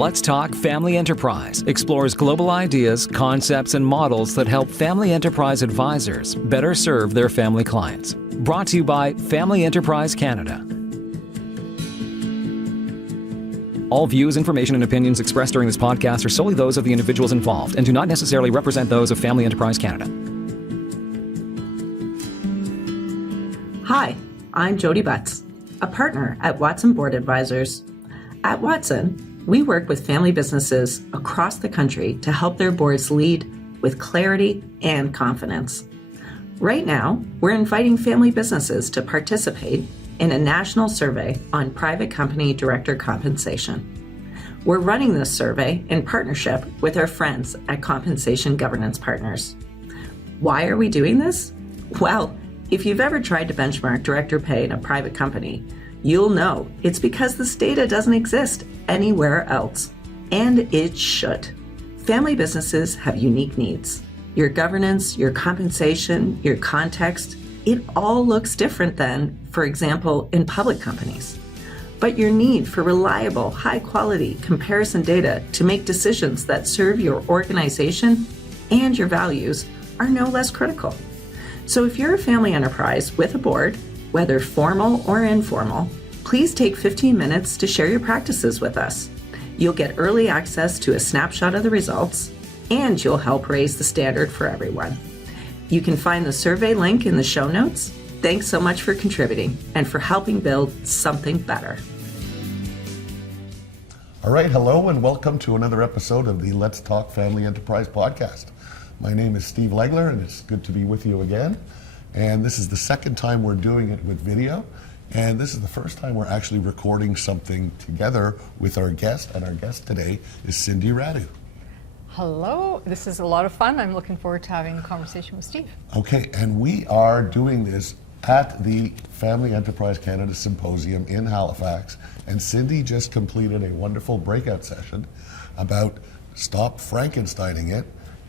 Let's Talk Family Enterprise explores global ideas, concepts, and models that help family enterprise advisors better serve their family clients. Brought to you by Family Enterprise Canada. All views, information, and opinions expressed during this podcast are solely those of the individuals involved and do not necessarily represent those of Family Enterprise Canada. Hi, I'm Jody Butts, a partner at Watson Board Advisors. At Watson, we work with family businesses across the country to help their boards lead with clarity and confidence. Right now, we're inviting family businesses to participate in a national survey on private company director compensation. We're running this survey in partnership with our friends at Compensation Governance Partners. Why are we doing this? Well, if you've ever tried to benchmark director pay in a private company, you'll know it's because this data doesn't exist anywhere else, and it should. Family businesses have unique needs. Your governance, your compensation, your context, it all looks different than, for example, in public companies. But your need for reliable, high-quality comparison data to make decisions that serve your organization and your values are no less critical. So if you're a family enterprise with a board, whether formal or informal, please take 15 minutes to share your practices with us. You'll get early access to a snapshot of the results, and you'll help raise the standard for everyone. You can find the survey link in the show notes. Thanks so much for contributing and for helping build something better. All right, hello and welcome to another episode of the Let's Talk Family Enterprise podcast. My name is Steve Legler and it's good to be with you again. And this is the second time we're doing it with video. And this is the first time we're actually recording something together with our guest. And our guest today is Cindy Radu. Hello, this is a lot of fun. I'm looking forward to having a conversation with Steve. Okay, and we are doing this at the Family Enterprise Canada Symposium in Halifax. And Cindy just completed a wonderful breakout session about stop Frankensteining it.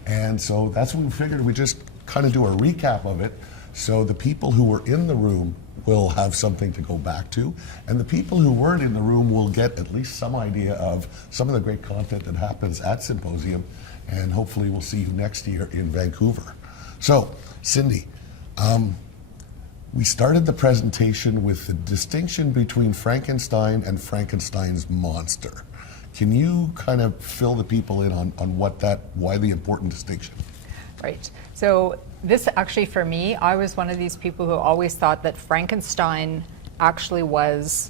And so that's what we figured we'd just kind of do a recap of it. So the people who were in the room will have something to go back to, and the people who weren't in the room will get at least some idea of some of the great content that happens at Symposium, and hopefully we'll see you next year in Vancouver. So, Cindy, we started the presentation with the distinction between Frankenstein and Frankenstein's monster. Can you kind of fill the people in on why the important distinction? Right. So this actually, for me, I was one of these people who always thought that Frankenstein actually was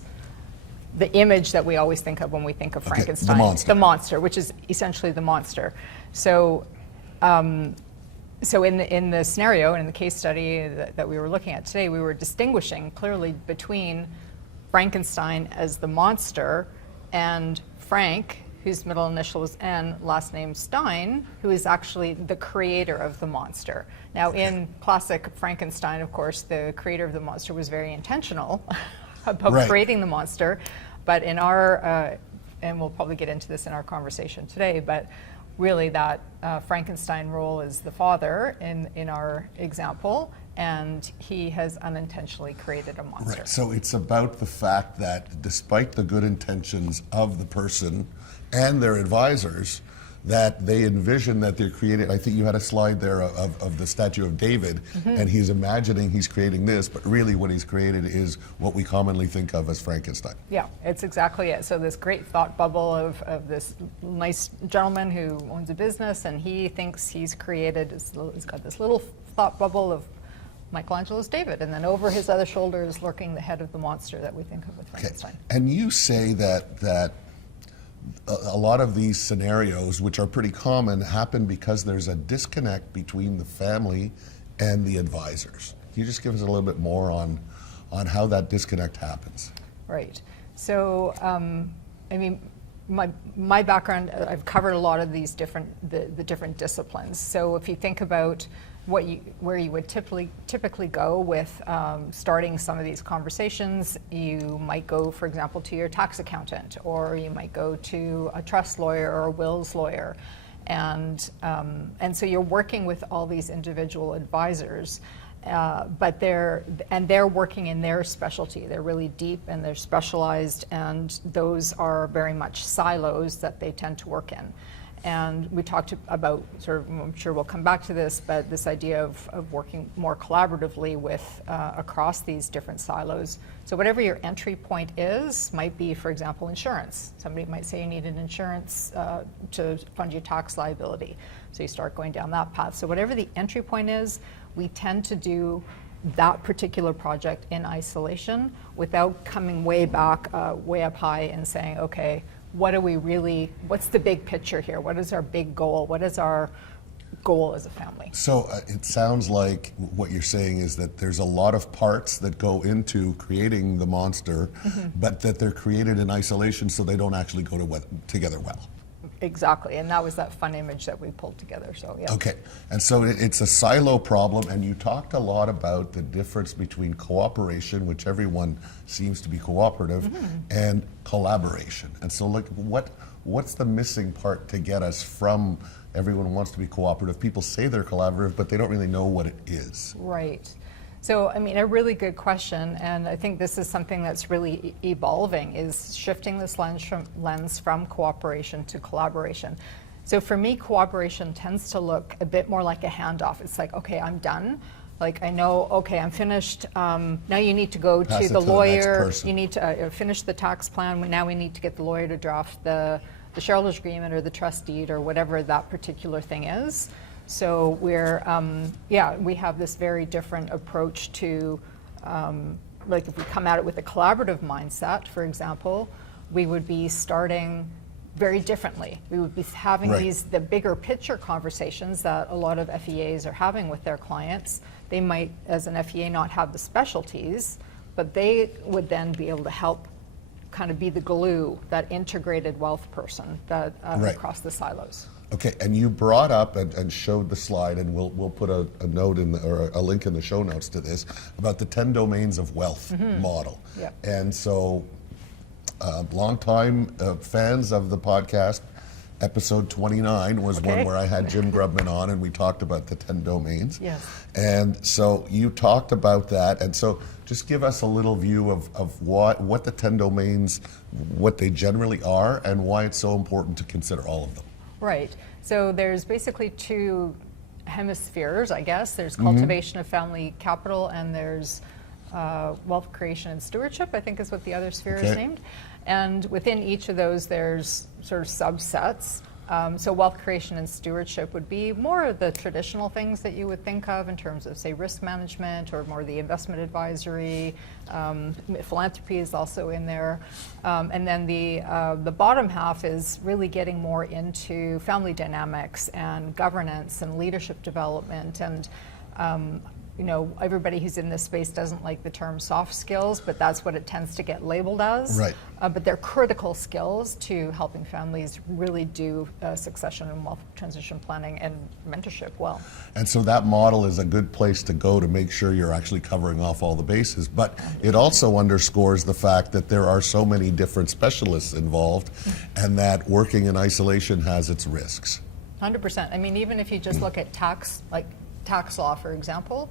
the image that we always think of when we think of Frankenstein. The monster, which is essentially the monster. So, in the scenario and in the case study that we were looking at today, we were distinguishing clearly between Frankenstein as the monster and Frank, whose middle initial is N, last name Stein, who is actually the creator of the monster. Now, in classic Frankenstein, of course, the creator of the monster was very intentional about creating the monster, but in our, and we'll probably get into this in our conversation today, but really that Frankenstein role is the father in our example, and he has unintentionally created a monster. Right, so it's about the fact that despite the good intentions of the person and their advisors, that they envision that they're creating, I think you had a slide there of the statue of David, and he's imagining he's creating this, but really what he's created is what we commonly think of as Frankenstein. Yeah, it's exactly it. So this great thought bubble of this nice gentleman who owns a business, and he thinks he's created, he's got this little thought bubble of Michelangelo's David, and then over his other shoulder is lurking the head of the monster that we think of with Frankenstein. Okay. And you say that a lot of these scenarios, which are pretty common, happen because there's a disconnect between the family and the advisors. Can you just give us a little bit more on how that disconnect happens? Right. So, I mean, my background, I've covered a lot of these the different disciplines. So if you think about where you would typically go with starting some of these conversations, you might go, for example, to your tax accountant, or you might go to a trust lawyer or a wills lawyer, and so you're working with all these individual advisors, but they're working in their specialty. They're really deep and they're specialized, and those are very much silos that they tend to work in. And we talked about sort of, I'm sure we'll come back to this, but this idea of working more collaboratively with across these different silos. So whatever your entry point is, might be, for example, insurance. Somebody might say you need an insurance to fund your tax liability. So you start going down that path. So whatever the entry point is, we tend to do that particular project in isolation without coming way back, way up high and saying, okay, what's the big picture here? What is our big goal? What is our goal as a family? So it sounds like what you're saying is that there's a lot of parts that go into creating the monster, but that they're created in isolation so they don't actually go together well. Exactly, and that was that fun image that we pulled together, so yeah. Okay, and so it's a silo problem, and you talked a lot about the difference between cooperation, which everyone seems to be cooperative, and collaboration. And so like what's the missing part to get us from everyone wants to be cooperative? People say they're collaborative, but they don't really know what it is. Right. So, I mean, a really good question, and I think this is something that's really evolving, is shifting this lens from cooperation to collaboration. So for me, cooperation tends to look a bit more like a handoff. It's like, okay, I'm done. Like, I know, okay, I'm finished. Now you need to go to the lawyer. You need to finish the tax plan. Now we need to get the lawyer to draft the shareholders agreement or the trust deed or whatever that particular thing is. So we're, we have this very different approach to, like if we come at it with a collaborative mindset, for example, we would be starting very differently. We would be having the bigger picture conversations that a lot of FEAs are having with their clients. They might, as an FEA, not have the specialties, but they would then be able to help kind of be the glue, that integrated wealth person that across the silos. Okay, and you brought up and showed the slide, and we'll put a note or a link in the show notes to this, about the 10 domains of wealth model. Yep. And so, long-time fans of the podcast, episode 29 was one where I had Jim Grubman on, and we talked about the 10 domains. Yes. And so you talked about that, and so just give us a little view of what the 10 domains, what they generally are, and why it's so important to consider all of them. Right. So there's basically two hemispheres, I guess. There's cultivation of family capital, and there's wealth creation and stewardship, I think is what the other sphere is named. And within each of those, there's sort of subsets. So wealth creation and stewardship would be more of the traditional things that you would think of in terms of, say, risk management, or more the investment advisory. Philanthropy is also in there. And then the bottom half is really getting more into family dynamics and governance and leadership development. And you know, everybody who's in this space doesn't like the term soft skills, but that's what it tends to get labeled as. Right. But they're critical skills to helping families really do succession and wealth transition planning and mentorship well. And so that model is a good place to go to make sure you're actually covering off all the bases. But it also underscores the fact that there are so many different specialists involved, and that working in isolation has its risks. 100%. I mean, even if you just look at tax law, for example.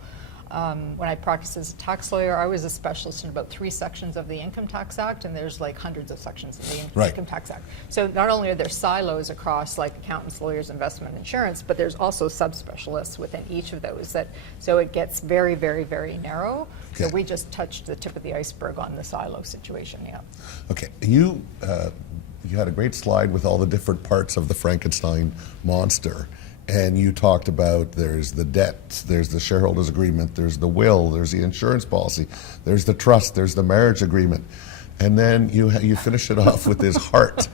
When I practiced as a tax lawyer, I was a specialist in about 3 sections of the Income Tax Act, and there's like hundreds of sections of the Income Tax Act. So not only are there silos across like accountants, lawyers, investment, insurance, but there's also subspecialists within each of those. So it gets very, very, very narrow. So we just touched the tip of the iceberg on the silo situation, yeah. Okay, you had a great slide with all the different parts of the Frankenstein monster. And you talked about there's the debt, there's the shareholders agreement, there's the will, there's the insurance policy, there's the trust, there's the marriage agreement. And then you finish it off with this heart.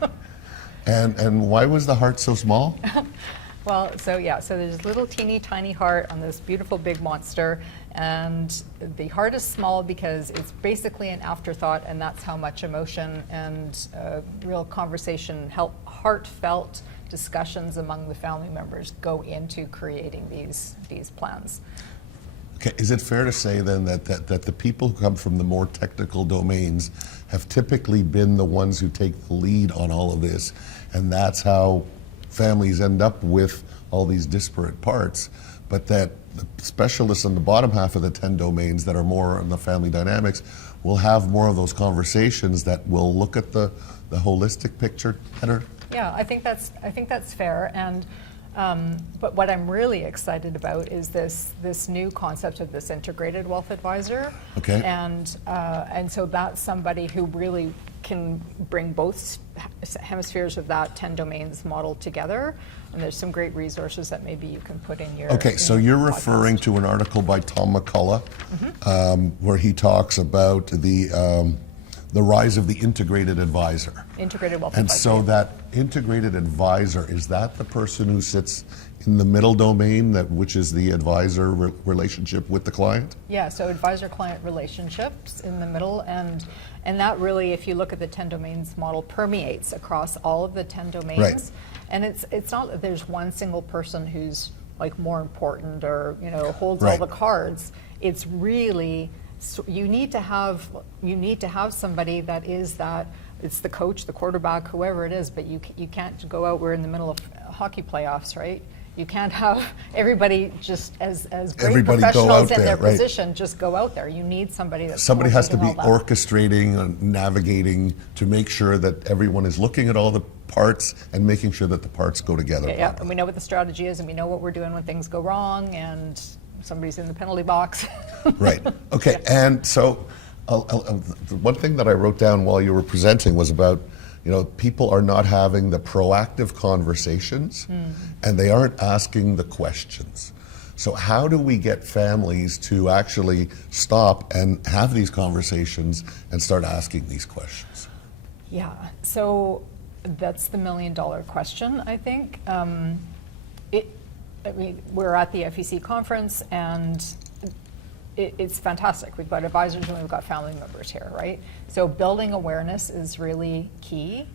And why was the heart so small? Well, so there's this little teeny tiny heart on this beautiful big monster, and the heart is small because it's basically an afterthought, and that's how much emotion and real conversation, heartfelt discussions among the family members go into creating these plans. Okay, is it fair to say then that the people who come from the more technical domains have typically been the ones who take the lead on all of this, and that's how families end up with all these disparate parts, but that the specialists on the bottom half of the 10 domains that are more in the family dynamics will have more of those conversations that will look at the holistic picture better? Yeah, I think that's fair. And but what I'm really excited about is this new concept of this integrated wealth advisor. Okay. And so that's somebody who really can bring both hemispheres of that 10 domains model together. And there's some great resources that maybe you can put in your. Okay, so you're referring to an article by Tom McCullough, where he talks about the rise of the integrated advisor. Integrated wealth And advisor. so that integrated advisor, is that the person who sits in the middle domain, which is the advisor relationship with the client? Yeah, so advisor-client relationships in the middle, and that really, if you look at the 10 domains model, permeates across all of the 10 domains. Right. And it's not that there's one single person who's like more important or holds Right. all the cards. It's really you need to have somebody that is that. It's the coach, the quarterback, whoever it is, but you can't go out. We're in the middle of hockey playoffs, right? You can't have everybody just as great Everybody go professionals out in there, their right. position just go out there. You need somebody that's Somebody has to be coordinating all that. orchestrating and navigating to make sure that everyone is looking at all the parts and making sure that the parts go together Yeah, properly. and we know what the strategy is, and we know what we're doing when things go wrong, and somebody's in the penalty box. Right. Okay. And so, the one thing that I wrote down while you were presenting was about, people are not having the proactive conversations, and they aren't asking the questions. So how do we get families to actually stop and have these conversations and start asking these questions? Yeah. So that's the $1 million question, I think. We're at the FEC conference, and it's fantastic. We've got advisors and we've got family members here, right? So building awareness is really key.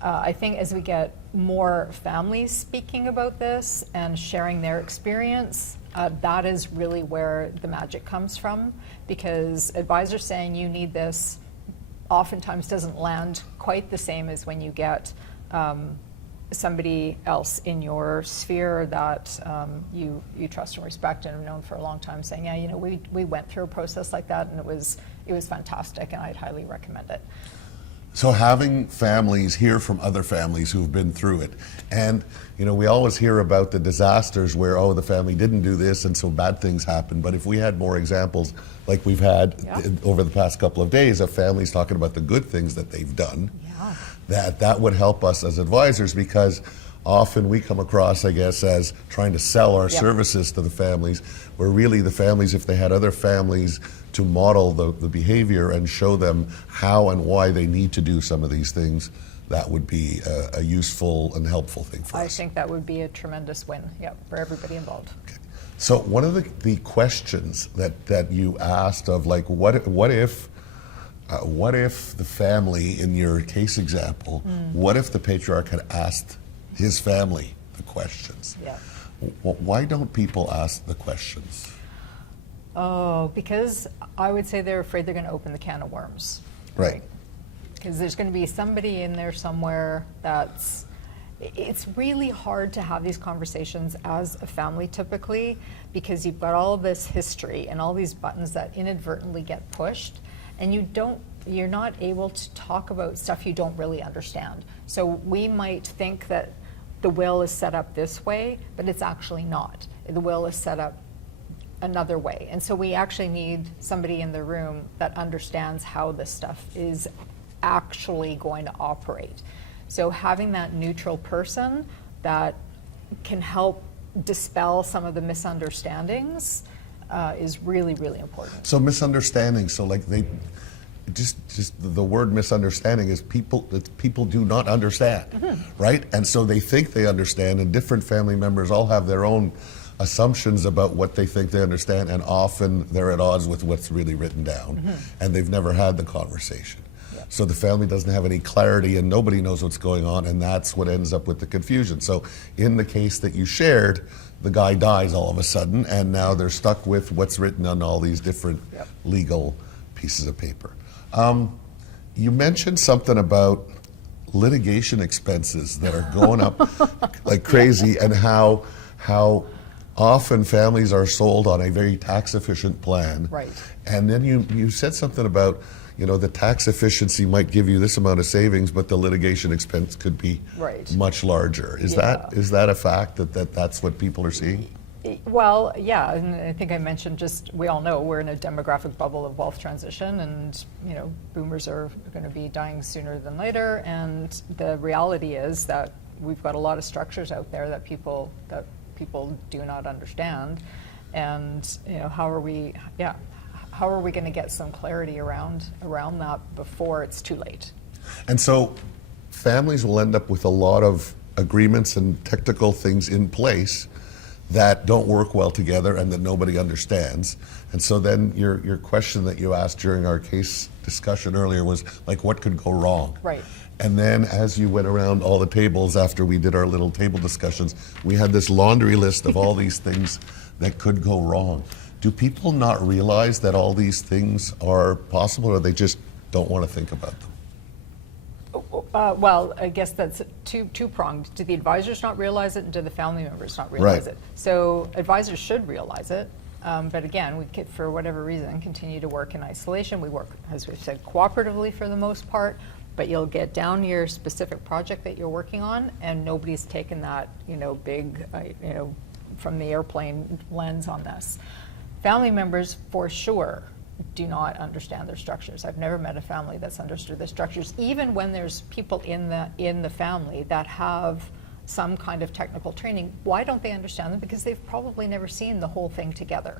I think as we get more families speaking about this and sharing their experience, that is really where the magic comes from, because advisors saying you need this oftentimes doesn't land quite the same as when you get somebody else in your sphere that you trust and respect and have known for a long time saying, yeah, we went through a process like that, and it was fantastic, and I'd highly recommend it. So having families hear from other families who've been through it. And, we always hear about the disasters where, the family didn't do this and so bad things happen. But if we had more examples like we've had over the past couple of days of families talking about the good things that they've done, that would help us as advisors, because often we come across, I guess, as trying to sell our services to the families, where really the families, if they had other families to model the behavior and show them how and why they need to do some of these things, that would be a useful and helpful thing for us. I think that would be a tremendous win, for everybody involved. Okay. So one of the questions that you asked of, like, what if the family, in your case example, what if the patriarch had asked his family the questions? Yeah. Why don't people ask the questions? Oh, because I would say they're afraid they're going to open the can of worms. Right. Because there's going to be somebody in there somewhere it's really hard to have these conversations as a family typically, because you've got all of this history and all these buttons that inadvertently get pushed, and you're not able to talk about stuff you don't really understand. So we might think that the will is set up this way, but it's actually not. The will is set up another way. And so we actually need somebody in the room that understands how this stuff is actually going to operate. So having that neutral person that can help dispel some of the misunderstandings is really, really important. So misunderstanding, so like just the word misunderstanding is people do not understand, right? And so they think they understand, and different family members all have their own assumptions about what they think they understand, and often they're at odds with what's really written down, and they've never had the conversation. So the family doesn't have any clarity, and nobody knows what's going on, and that's what ends up with the confusion. So in the case that you shared, the guy dies all of a sudden, and now they're stuck with what's written on all these different legal pieces of paper. You mentioned something about litigation expenses that are going up like crazy, and how often families are sold on a very tax efficient plan. Right. And then you said something about, the tax efficiency might give you this amount of savings, but the litigation expense could be much larger. Is that a fact that's what people are seeing? Well, yeah, and I think I mentioned we all know we're in a demographic bubble of wealth transition, and boomers are going to be dying sooner than later, and the reality is that we've got a lot of structures out there that people do not understand, and how are we going to get some clarity around that before it's too late? And so families will end up with a lot of agreements and technical things in place that don't work well together and that nobody understands. And so then your question that you asked during our case discussion earlier was like, what could go wrong? Right. And then as you went around all the tables after we did our little table discussions, we had this laundry list of all these things that could go wrong. Do people not realize that all these things are possible, or they just don't want to think about them? Well, I guess that's two-pronged. Do the advisors not realize it, and do the family members not realize it? So advisors should realize it, but again, we could, for whatever reason, continue to work in isolation. We work, as we've said, cooperatively for the most part, but you'll get down to your specific project that you're working on, and nobody's taken that, big, from the airplane lens on this. Family members, for sure, do not understand their structures. I've never met a family that's understood their structures, even when there's people in the family that have some kind of technical training. Why don't they understand them? Because they've probably never seen the whole thing together,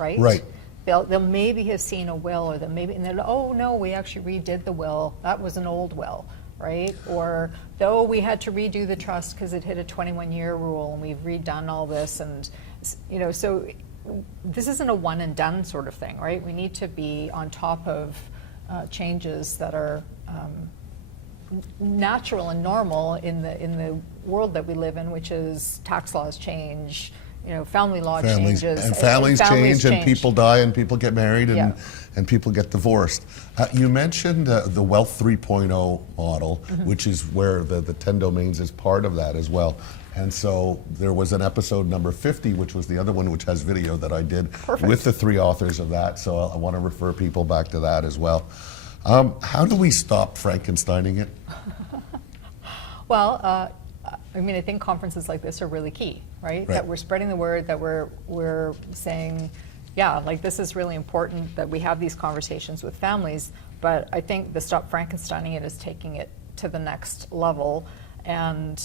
right? Right. They'll maybe have seen a will, or they'll oh no, we actually redid the will. That was an old will, right? Or though we had to redo the trust because it hit a 21-year rule, and we've redone all this, and so. This isn't a one and done sort of thing, right? We need to be on top of changes that are natural and normal in the world that we live in, which is tax laws change, family law changes. And families change, and people die, and people get married, and people get divorced. You mentioned the Wealth 3.0 model, which is where the 10 domains is part of that as well. And so there was an episode number 50, which was the other one, which has video that I did with the three authors of that. So I want to refer people back to that as well. How do we stop Frankensteining it? Well, I think conferences like this are really key, right? That we're spreading the word, that we're saying, this is really important that we have these conversations with families. But I think the Stop Frankensteining It is taking it to the next level. And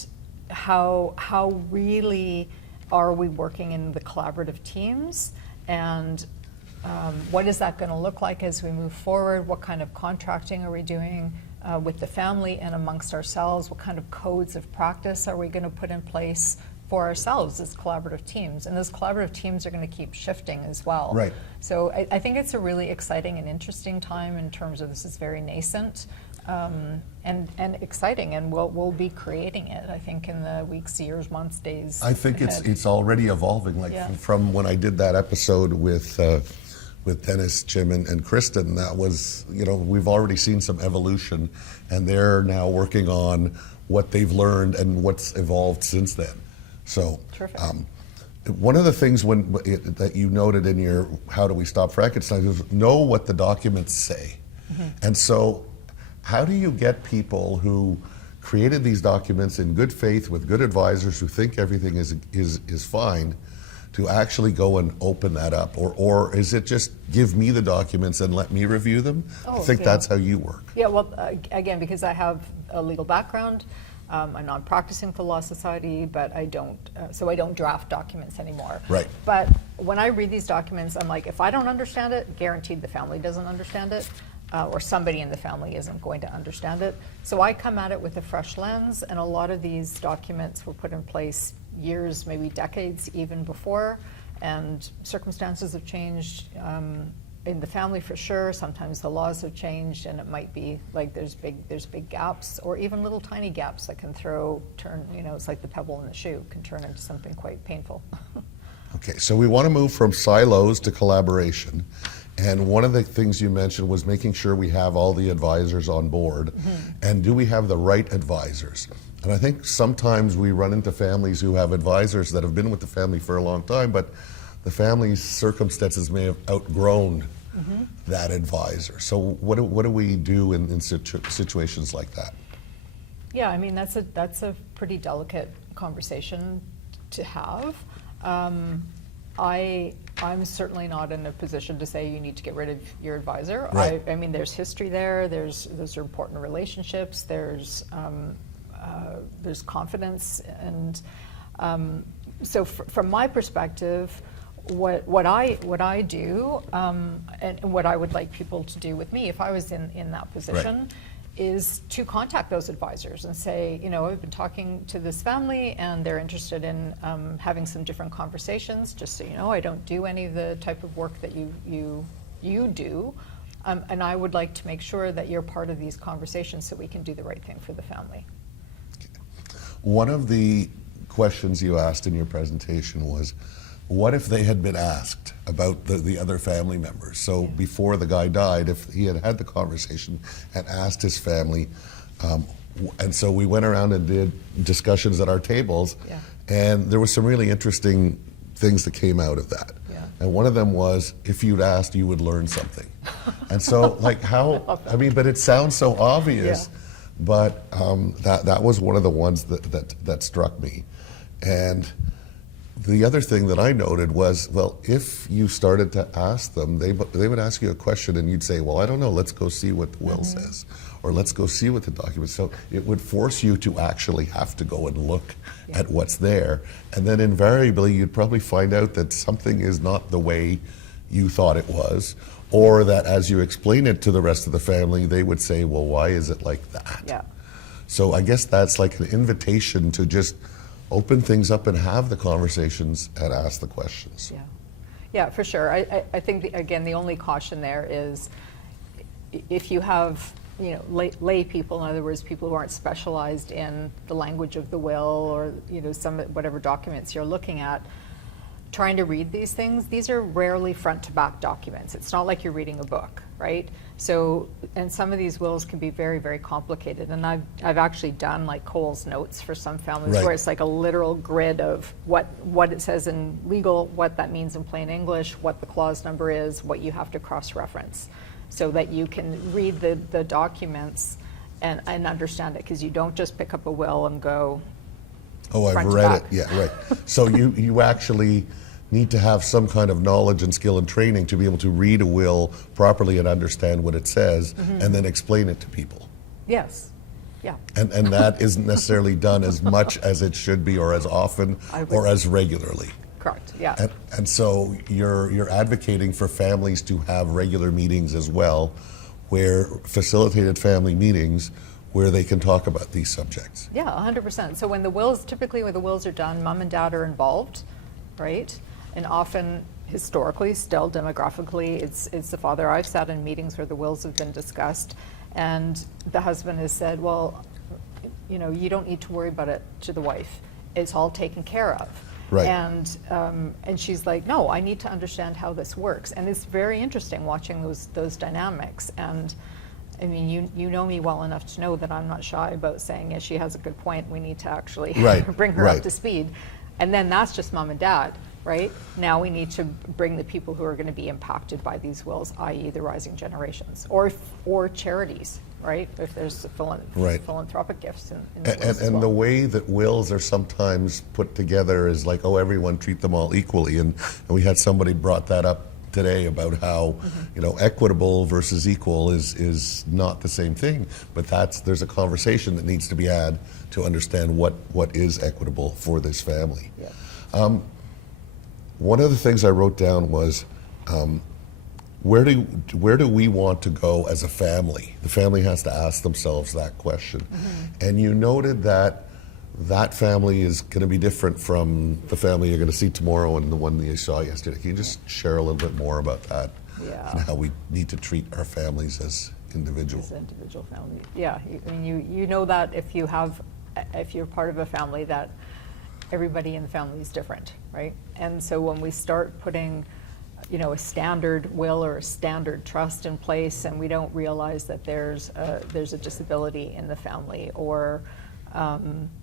how really are we working in the collaborative teams, and what is that going to look like as we move forward? What kind of contracting are we doing with the family and amongst ourselves? What kind of codes of practice are we going to put in place for ourselves as collaborative teams? And those collaborative teams are going to keep shifting as well. Right. So I think it's a really exciting and interesting time in terms of this is very nascent. And exciting, and we'll be creating it, I think, in the weeks, years, months, days. I think ahead. it's already evolving. From when I did that episode with Dennis, Jim, and Kristen, that was, we've already seen some evolution, and they're now working on what they've learned and what's evolved since then. So, one of the things that you noted in your How Do We Stop Frankenstein is know what the documents say, and so. How do you get people who created these documents in good faith with good advisors who think everything is fine to actually go and open that up? Or is it just give me the documents and let me review them? I think that's how you work. Yeah, well, again, because I have a legal background, I'm not practicing for the Law Society, but I don't draft documents anymore. Right. But when I read these documents, I'm like, if I don't understand it, guaranteed the family doesn't understand it. Or somebody in the family isn't going to understand it. So I come at it with a fresh lens, and a lot of these documents were put in place years, maybe decades even before, and circumstances have changed in the family for sure. Sometimes the laws have changed, and it might be like there's big gaps, or even little tiny gaps that can turn, it's like the pebble in the shoe, can turn into something quite painful. Okay, so we want to move from silos to collaboration. And one of the things you mentioned was making sure we have all the advisors on board. And do we have the right advisors? And I think sometimes we run into families who have advisors that have been with the family for a long time, but the family's circumstances may have outgrown that advisor. So what do we do in situations like that? Yeah, I mean, that's a pretty delicate conversation to have. I'm certainly not in a position to say you need to get rid of your advisor. Right. I mean, there's history there. Those are important relationships. There's confidence, and so from my perspective, what I do, and what I would like people to do with me if I was in that position. Right. Is to contact those advisors and say, you know, I've been talking to this family and they're interested in having some different conversations. Just so you know, I don't do any of the type of work that you do, and I would like to make sure that you're part of these conversations so we can do the right thing for the family. One of the questions you asked in your presentation was, what if they had been asked about the other family members? So before the guy died, if he had the conversation and asked his family, and so we went around and did discussions at our tables, and there was some really interesting things that came out of that. And one of them was, if you'd asked, you would learn something. And so, like, how, I mean, but it sounds so obvious, but that was one of the ones that struck me. And the other thing that I noted was, well, if you started to ask them, they would ask you a question and you'd say, well, I don't know, let's go see what the will says, or let's go see what the document. So it would force you to actually have to go and look at what's there. And then invariably, you'd probably find out that something is not the way you thought it was, or that as you explain it to the rest of the family, they would say, well, why is it like that? Yeah. So I guess that's like an invitation to just open things up and have the conversations and ask the questions. Yeah, for sure. I think, again, the only caution there is if you have, you know, lay people, in other words, people who aren't specialized in the language of the will or, you know, whatever documents you're looking at, trying to read these things, these are rarely front to back documents. It's not like you're reading a book, right? So, and some of these wills can be very, very complicated. And I've actually done like Cole's notes for some families where it's like a literal grid of what it says in legal, what that means in plain English, what the clause number is, what you have to cross-reference, so that you can read the documents and understand it, because you don't just pick up a will and go, oh, I've read it. Yeah, right. So you actually need to have some kind of knowledge and skill and training to be able to read a will properly and understand what it says, and then explain it to people. Yes. Yeah. And that isn't necessarily done as much as it should be, or as often, or as regularly. Correct. Yeah. And so you're advocating for families to have regular meetings as well, where facilitated family meetings where they can talk about these subjects. Yeah, 100%. So typically when the wills are done, mom and dad are involved, right? And often, historically, still demographically, it's the father. I've sat in meetings where the wills have been discussed, and the husband has said, well, you know, you don't need to worry about it, to the wife. It's all taken care of. Right. And she's like, no, I need to understand how this works. And it's very interesting watching those dynamics. And I mean, you know me well enough to know that I'm not shy about saying, yeah, she has a good point, we need to actually bring her up to speed. And then that's just mom and dad, right? Now we need to bring the people who are going to be impacted by these wills, i.e. the rising generations, or charities, right? If there's philanthropic gifts in the wills as well. The way that wills are sometimes put together is like, oh, everyone treat them all equally. And we had somebody brought that up today about how, you know, equitable versus equal is not the same thing, but there's a conversation that needs to be had to understand what is equitable for this family. Yeah. One of the things I wrote down was, where do we want to go as a family? The family has to ask themselves that question. And you noted that family is going to be different from the family you're going to see tomorrow and the one that you saw yesterday. Can you just share a little bit more about that? Yeah. And how we need to treat our families as individuals? As individual families. Yeah, I mean, you know that if you're part of a family, that everybody in the family is different, right? And so when we start putting a standard will or a standard trust in place, and we don't realize that there's a disability in the family, or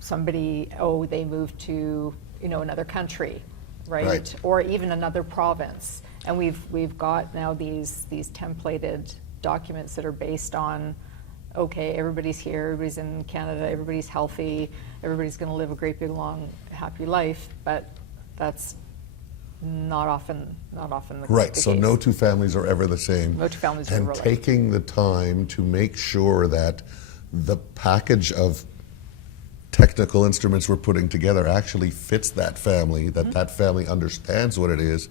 somebody, they moved to another country, right? Or even another province, and we've got now these templated documents that are based on, okay, everybody's here, everybody's in Canada, everybody's healthy, everybody's going to live a great big long happy life, but that's not often the Right, the so case. no two families are ever the same. No two families are and ever alike. taking the time to make sure that the package of technical instruments we're putting together actually fits that family, that that family understands what it is.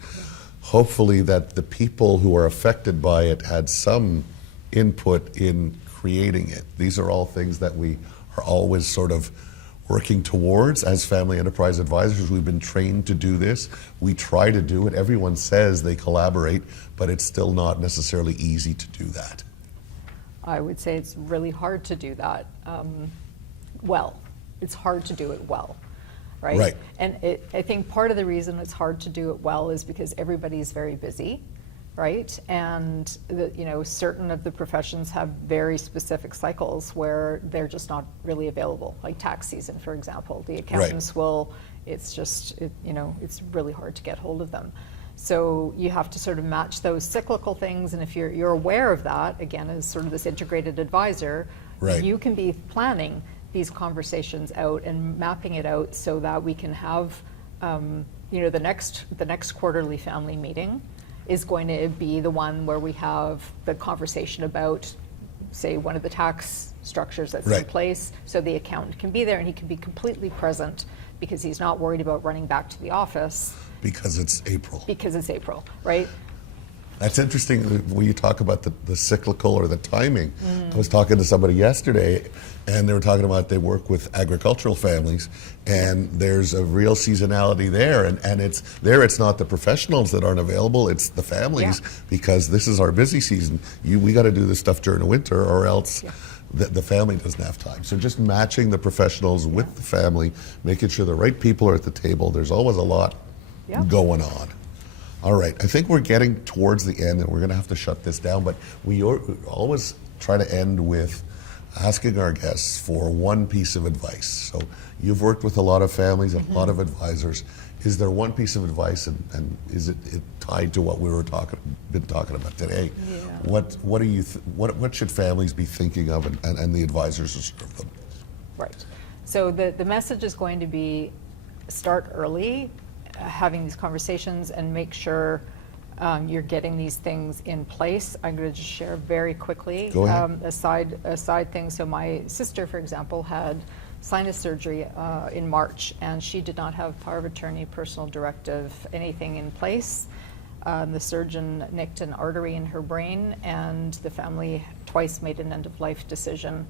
Hopefully that the people who are affected by it had some input in creating it. These are all things that we are always sort of working towards as family enterprise advisors. We've been trained to do this. We try to do it. Everyone says they collaborate, but it's still not necessarily easy to do that. I would say it's really hard to do that well. It's hard to do it well, right? Right. And I think part of the reason it's hard to do it well is because everybody's very busy, right? And certain of the professions have very specific cycles where they're just not really available, like tax season, for example. The accountants will, it's really hard to get hold of them. So you have to sort of match those cyclical things, and if you're aware of that, again, as sort of this integrated advisor, you can be planning these conversations out and mapping it out so that we can have, the next quarterly family meeting is going to be the one where we have the conversation about, say, one of the tax structures that's in place, so the accountant can be there and he can be completely present because he's not worried about running back to the office. Because it's April. Because it's April, right? That's interesting when you talk about the cyclical or the timing. I was talking to somebody yesterday and they were talking about they work with agricultural families and there's a real seasonality there, and it's not the professionals that aren't available, it's the families, because this is our busy season. We got to do this stuff during the winter or else the family doesn't have time. So just matching the professionals with the family, making sure the right people are at the table. There's always a lot going on. All right, I think we're getting towards the end and we're going to have to shut this down, but we always try to end with asking our guests for one piece of advice. So you've worked with a lot of families and a lot of advisors. Is there one piece of advice, and is it tied to what we were been talking about today? What should families be thinking of, and the advisors who serve them? Right. So the message is going to be start early, having these conversations, and make sure you're getting these things in place. I'm going to just share very quickly a side thing. So my sister, for example, had sinus surgery in March, and she did not have power of attorney, personal directive, anything in place. The surgeon nicked an artery in her brain, and the family twice made an end-of-life decision.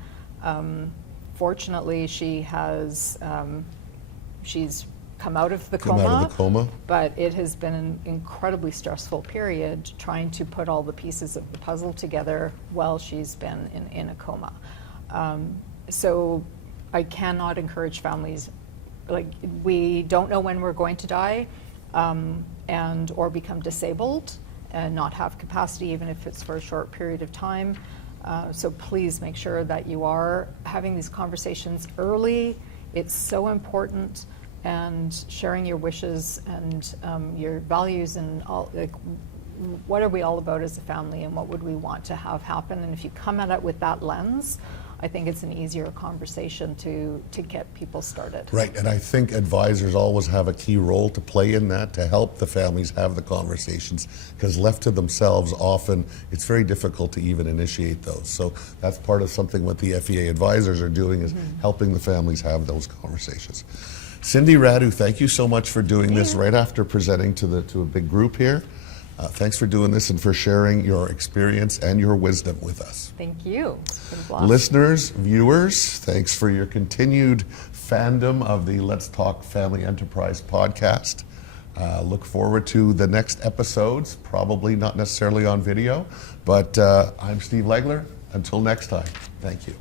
Fortunately, she's come out of the coma, but it has been an incredibly stressful period trying to put all the pieces of the puzzle together while she's been in a coma. So I cannot encourage families, we don't know when we're going to die, or become disabled and not have capacity, even if it's for a short period of time. So please make sure that you are having these conversations early. It's so important. And sharing your wishes and your values and all, what are we all about as a family, and what would we want to have happen? And if you come at it with that lens, I think it's an easier conversation to get people started. Right, and I think advisors always have a key role to play in that, to help the families have the conversations, because left to themselves, often it's very difficult to even initiate those. So that's part of something what the FEA advisors are doing, is helping the families have those conversations. Cindy Radu, thank you so much for doing this right after presenting to a big group here. Thanks for doing this and for sharing your experience and your wisdom with us. Thank you. It's been a blast. Listeners, viewers, thanks for your continued fandom of the Let's Talk Family Enterprise podcast. Look forward to the next episodes, probably not necessarily on video, but I'm Steve Legler. Until next time, thank you.